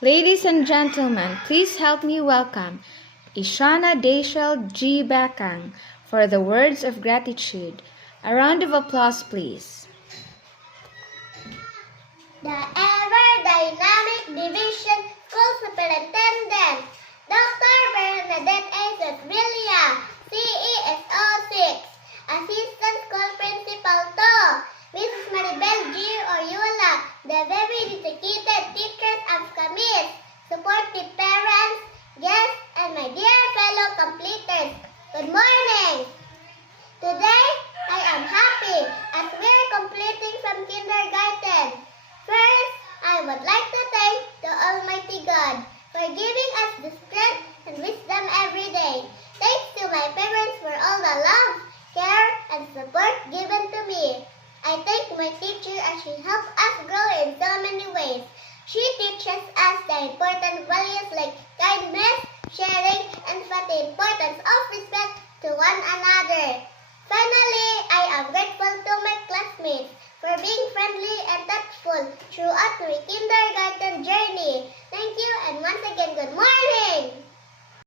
Ladies and gentlemen, please help me welcome Ishana Deshel G. Bakang for the words of gratitude. A round of applause, please. The Ever-Dynamic Division School Superintendent, Dr. Bernadette A. Villa, CESO 6, Assistant School Principal 2, Mrs. Maribel G. Oyula, the very dedicated teachers of Camis, supportive parents, guests, and my dear fellow completers. Good morning! Today, I am happy as we're completing from kindergarten. First, I would like to thank the Almighty God for giving us the strength and wisdom every day. Thanks to my parents for all the love, care, and support given to me. I thank my teacher as she helped us grow in so many ways. She teaches us the important values like kindness, sharing, and for the importance of respect to one another. Finally, I am grateful to my classmates for being friendly and thoughtful throughout my kindergarten journey. Thank you, and once again, good morning!